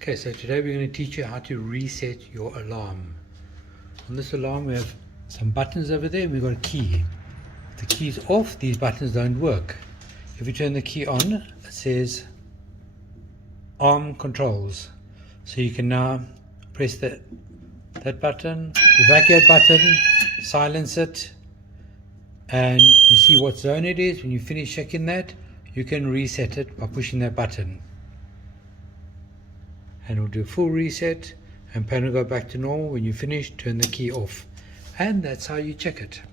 Okay, so today we're going to teach you how to reset your alarm. On this alarm we have some buttons over there and we've got a key. If the key is off, these buttons don't work. If you turn the key on, it says arm controls. So you can now press that button, the evacuate button, silence it, and you see what zone it is. When you finish checking that, you can reset it by pushing that button. And we'll do a full reset and pattern will go back to normal. When you finish, turn the key off, and that's how you check it.